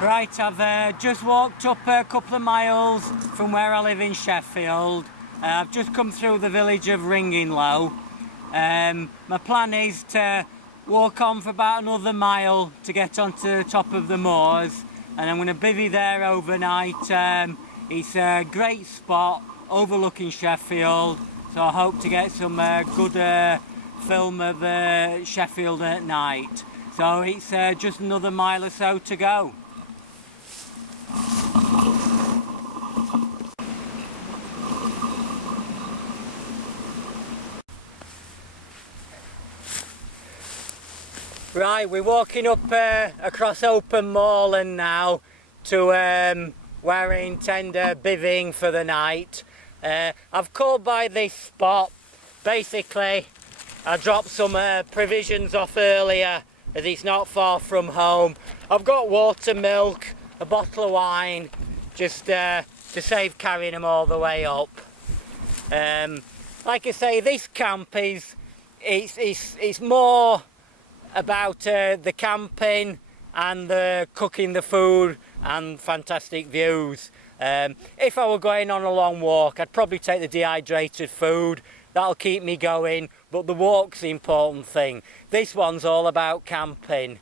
Right, I've just walked up a couple of miles from where I live in Sheffield. I've just come through the village of Ringinglow. My plan is to walk on for about another mile to get onto the top of the moors, and I'm going to bivvy there overnight. It's a great spot overlooking Sheffield, so I hope to get some good film of Sheffield at night. So it's just another mile or so to go. Right, we're walking up across open moorland now to where I intend bivvying for the night. I've called by this spot. Basically, I dropped some provisions off earlier as it's not far from home. I've got water, milk, a bottle of wine, just to save carrying them all the way up. Like I say, this camp it's more about the camping and the cooking the food and fantastic views. If I were going on a long walk, I'd probably take the dehydrated food. That'll keep me going, but the walk's the important thing. This one's all about camping.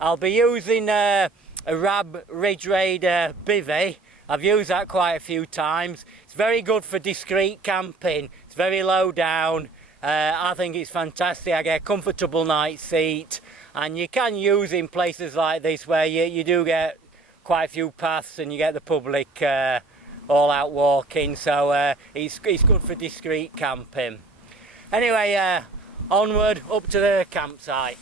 I'll be using a Rab Ridge Raider Bivvy. I've used that quite a few times. It's very good for discreet camping. It's very low down. I think it's fantastic. I get a comfortable night seat, and you can use in places like this where you do get quite a few paths and you get the public all out walking, so it's good for discreet camping. Anyway, onward up to the campsite.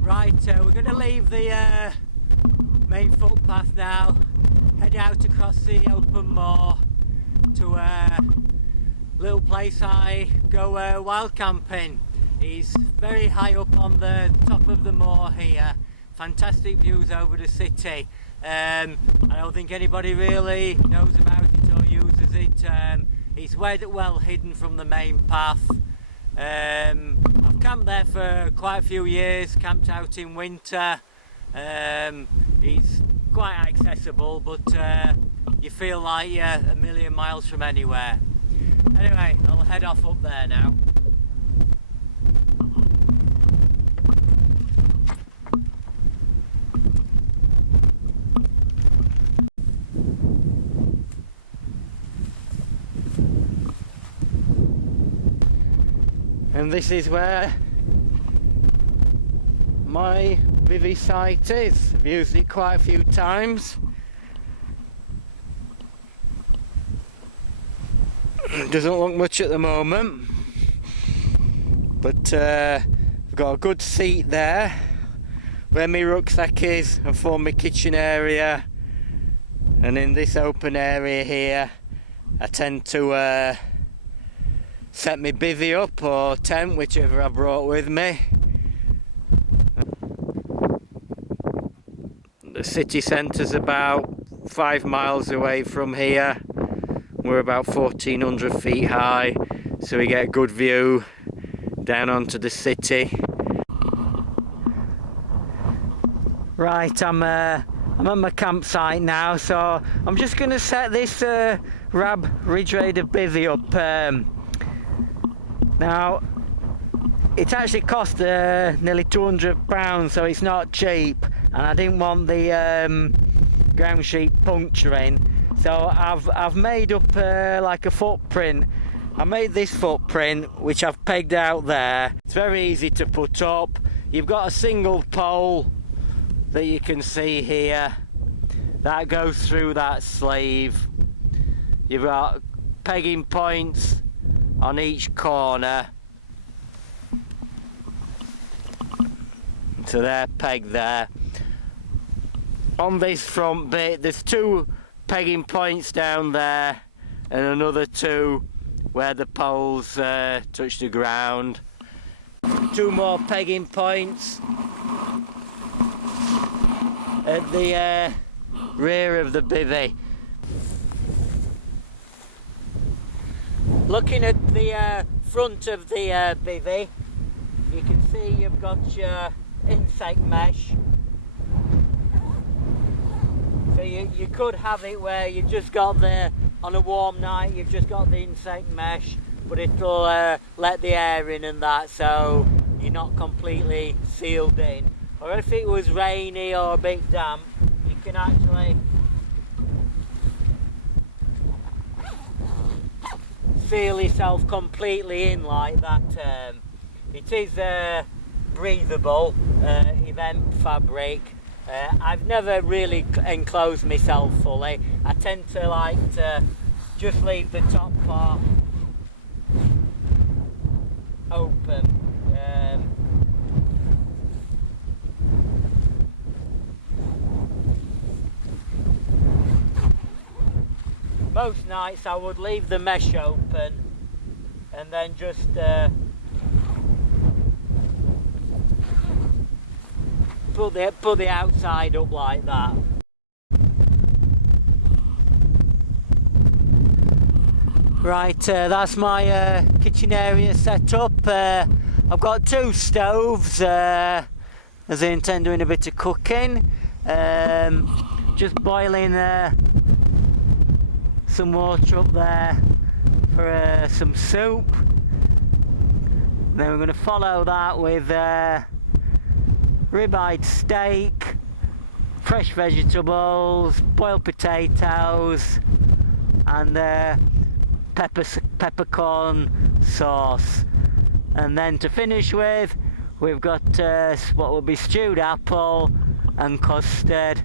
Right, we're going to leave the main footpath now, head out across the open moor to a little place I go wild camping. It's very high up on the top of the moor here, fantastic views over the city. I don't think anybody really knows about it or uses it. It's well hidden from the main path. I've camped there for quite a few years, camped out in winter. It's quite accessible, but you feel like you're a million miles from anywhere. Anyway, I'll head off up there now. And this is where my Bivvy site is. I've used it quite a few times. It doesn't look much at the moment, but I've got a good seat there where my rucksack is, and for my kitchen area, and in this open area here I tend to set my bivvy up or tent, whichever I brought with me. The city centre's about 5 miles away from here. We're about 1400 feet high, so we get a good view down onto the city. Right, I'm at my campsite now, so I'm just going to set this Rab Ridge Raider bivvy up. Now, it actually cost nearly £200, so it's not cheap, and I didn't want the ground sheet puncturing, so I've made up like a footprint. I made this footprint, which I've pegged out there. It's very easy to put up. You've got a single pole that you can see here that goes through that sleeve. You've got pegging points on each corner, so they're pegged there. On this front bit there's 2 pegging points down there and another 2 where the poles touch the ground. 2 more pegging points at the rear of the bivvy. Looking at the front of the bivvy, you can see you've got your insect mesh. So you could have it where you've just got on a warm night, you've just got the insect mesh, but it'll let the air in and that, so you're not completely sealed in. Or if it was rainy or a bit damp, you can actually seal yourself completely in like that. It is breathable event fabric. I've never really enclosed myself fully. I tend to like to just leave the top part open. Most nights I would leave the mesh open and then just put the outside up like that. Right, that's my kitchen area set up. I've got 2 stoves as I intend doing a bit of cooking. Just boiling some water up there for some soup. Then we're going to follow that with ribeye steak, fresh vegetables, boiled potatoes, and peppercorn sauce. And then to finish with, we've got what will be stewed apple and custard.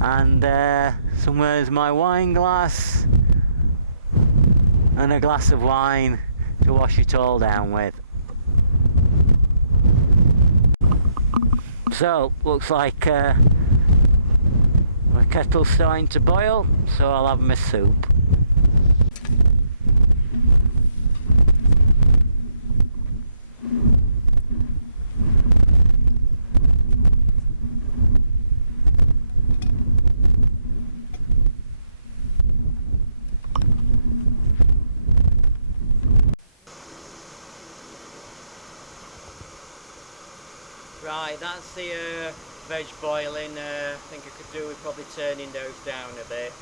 And somewhere's my wine glass and a glass of wine to wash it all down with. So, looks like my kettle's starting to boil, so I'll have my soup. Right, that's the veg boiling. I think I could do with probably turning those down a bit.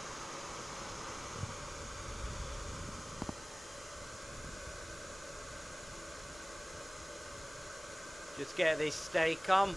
Just get this steak on.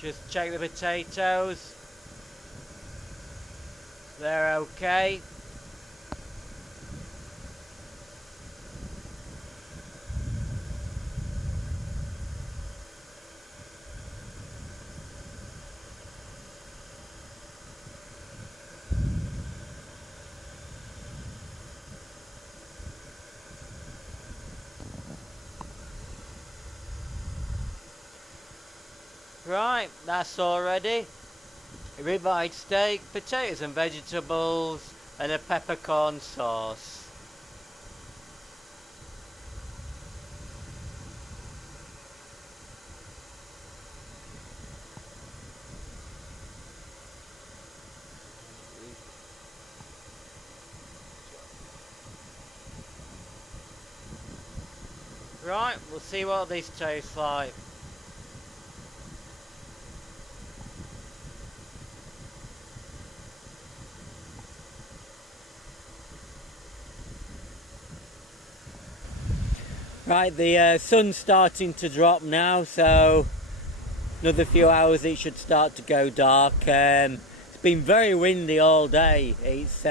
Just check the potatoes. They're okay. Right, that's all ready. A ribeye steak, potatoes and vegetables, and a peppercorn sauce. Right, we'll see what this tastes like. Right, the sun's starting to drop now, so another few hours it should start to go dark. It's been very windy all day. It's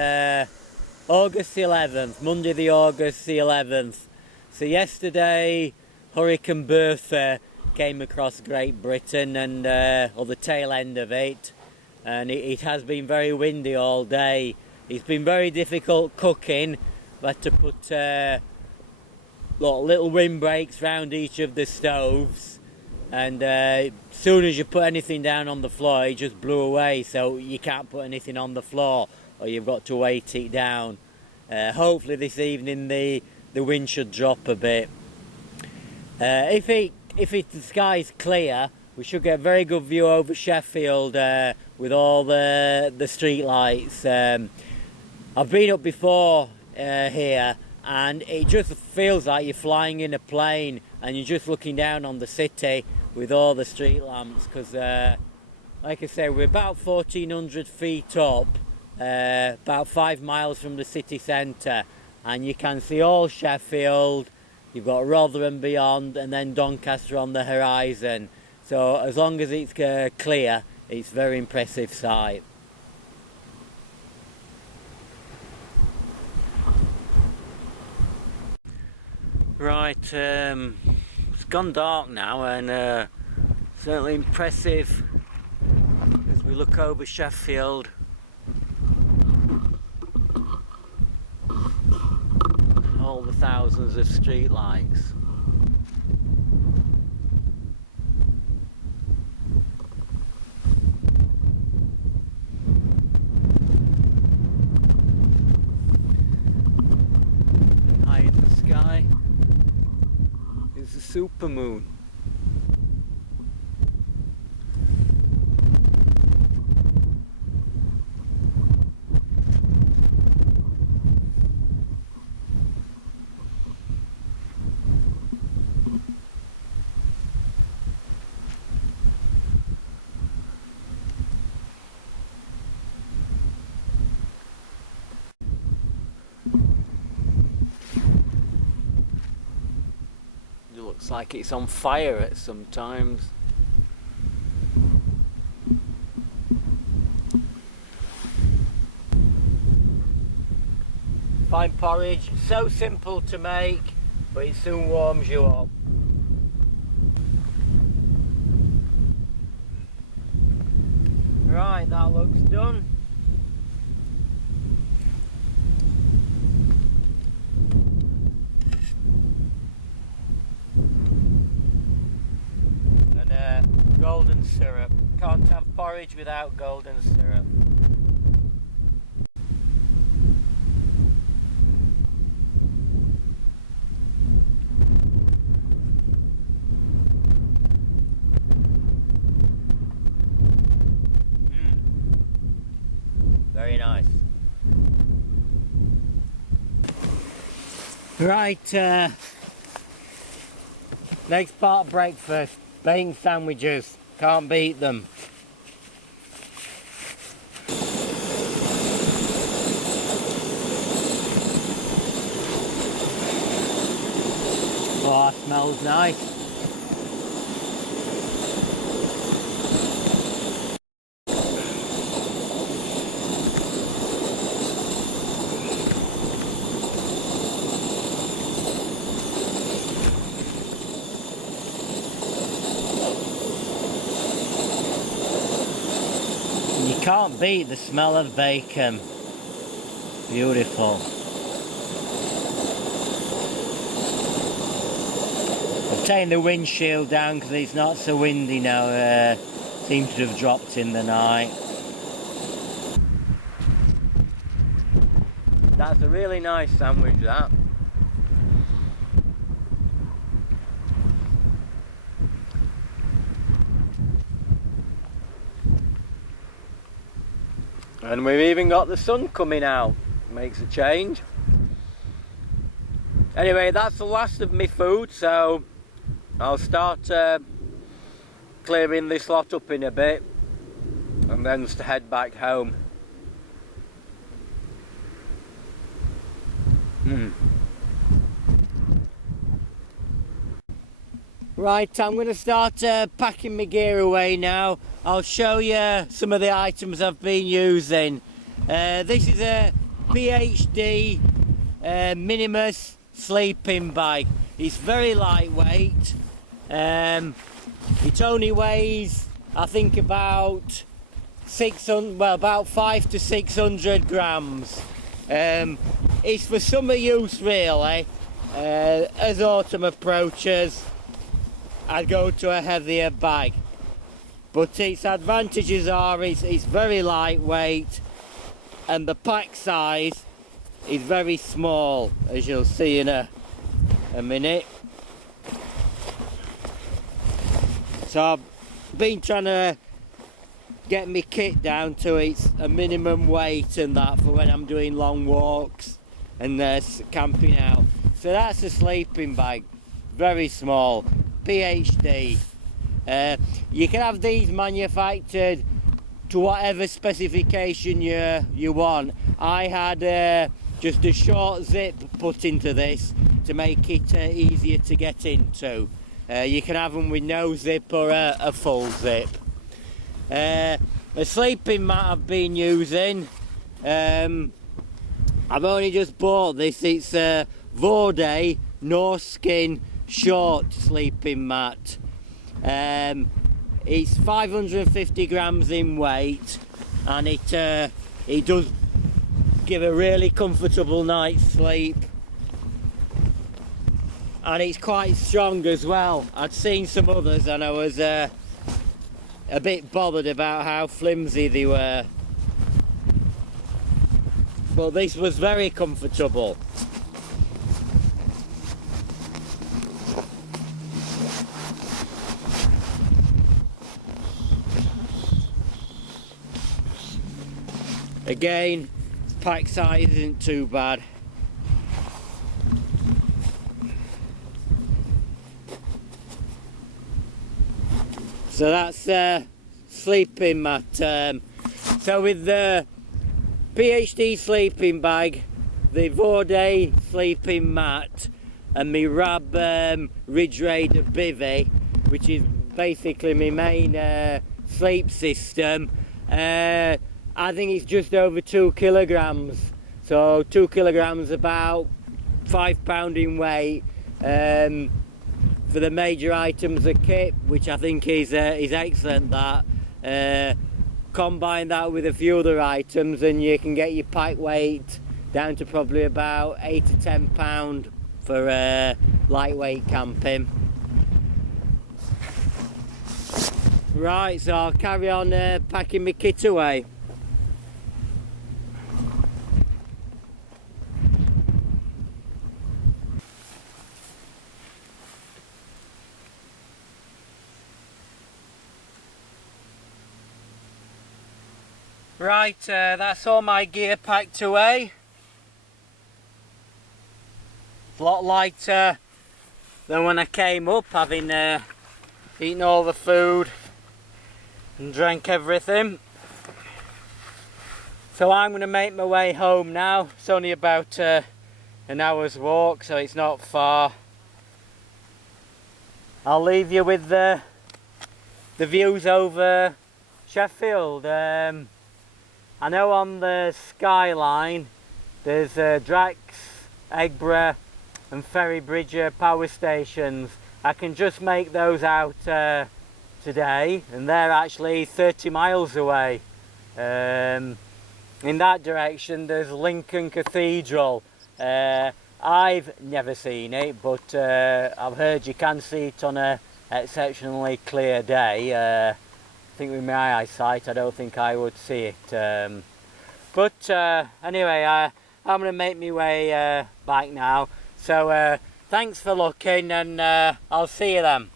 August 11th, Monday the August the 11th. So yesterday Hurricane Bertha came across Great Britain, and or the tail end of it, and it has been very windy all day. It's been very difficult cooking. I've had to put little windbreaks round each of the stoves, and as soon as you put anything down on the floor it just blew away, so you can't put anything on the floor or you've got to weight it down. Hopefully this evening the wind should drop a bit. If the sky's clear, we should get a very good view over Sheffield with all the street lights. I've been up before here, and it just feels like you're flying in a plane and you're just looking down on the city with all the street lamps, because like I say, we're about 1,400 feet up, about 5 miles from the city centre, and you can see all Sheffield. You've got Rotherham beyond, and then Doncaster on the horizon. So as long as it's clear, it's a very impressive sight. Right, it's gone dark now, and certainly impressive as we look over Sheffield. And all the thousands of street lights. High in the sky is the supermoon. It looks like it's on fire at some times. Fine porridge, so simple to make, but it soon warms you up. Right, that looks done. And golden syrup. Can't have porridge without golden syrup. Very nice. Right, next part of breakfast, bacon sandwiches, can't beat them. Oh, that smells nice. You can't beat the smell of bacon. Beautiful. I've taken the windshield down because it's not so windy now. Seems to have dropped in the night. That's a really nice sandwich, that. And we've even got the sun coming out. Makes a change. Anyway, that's the last of my food, so I'll start clearing this lot up in a bit and then to head back home. Right, I'm going to start packing my gear away now. I'll show you some of the items I've been using. This is a PhD Minimus sleeping bag. It's very lightweight. It only weighs, I think, about 5 to 600 grams. It's for summer use really. As autumn approaches, I'd go to a heavier bag. But its advantages are it's very lightweight, and the pack size is very small, as you'll see in a minute. So I've been trying to get my kit down to a minimum weight and that for when I'm doing long walks and camping out. So that's a sleeping bag, very small, PhD. You can have these manufactured to whatever specification you want. I had just a short zip put into this to make it easier to get into. You can have them with no zip or a full zip. A sleeping mat I've been using, I've only just bought this. It's a Vorde no skin short sleeping mat. It's 550 grams in weight, and it does give a really comfortable night's sleep, and it's quite strong as well. I'd seen some others and I was a bit bothered about how flimsy they were, but this was very comfortable. Again, pack size isn't too bad. So that's sleeping mat. So with the PhD sleeping bag, the Vorde sleeping mat, and my Rab Ridge Raider Bivvy, which is basically my main sleep system, I think it's just over 2 kilograms. So 2 kilograms, about £5 in weight. For the major items of kit, which I think is excellent. That combine that with a few other items and you can get your pack weight down to probably about £8 to £10 for lightweight camping. Right, so I'll carry on packing my kit away. Right, that's all my gear packed away. It's a lot lighter than when I came up, having eaten all the food and drank everything. So I'm going to make my way home now. It's only about an hour's walk, so it's not far. I'll leave you with the views over Sheffield. I know on the skyline there's Drax, Eggborough and Ferrybridge power stations. I can just make those out today, and they're actually 30 miles away. In that direction there's Lincoln Cathedral. I've never seen it, but I've heard you can see it on an exceptionally clear day. I think with my eyesight I don't think I would see it, but anyway, I'm going to make my way back now. So thanks for looking, and I'll see you then.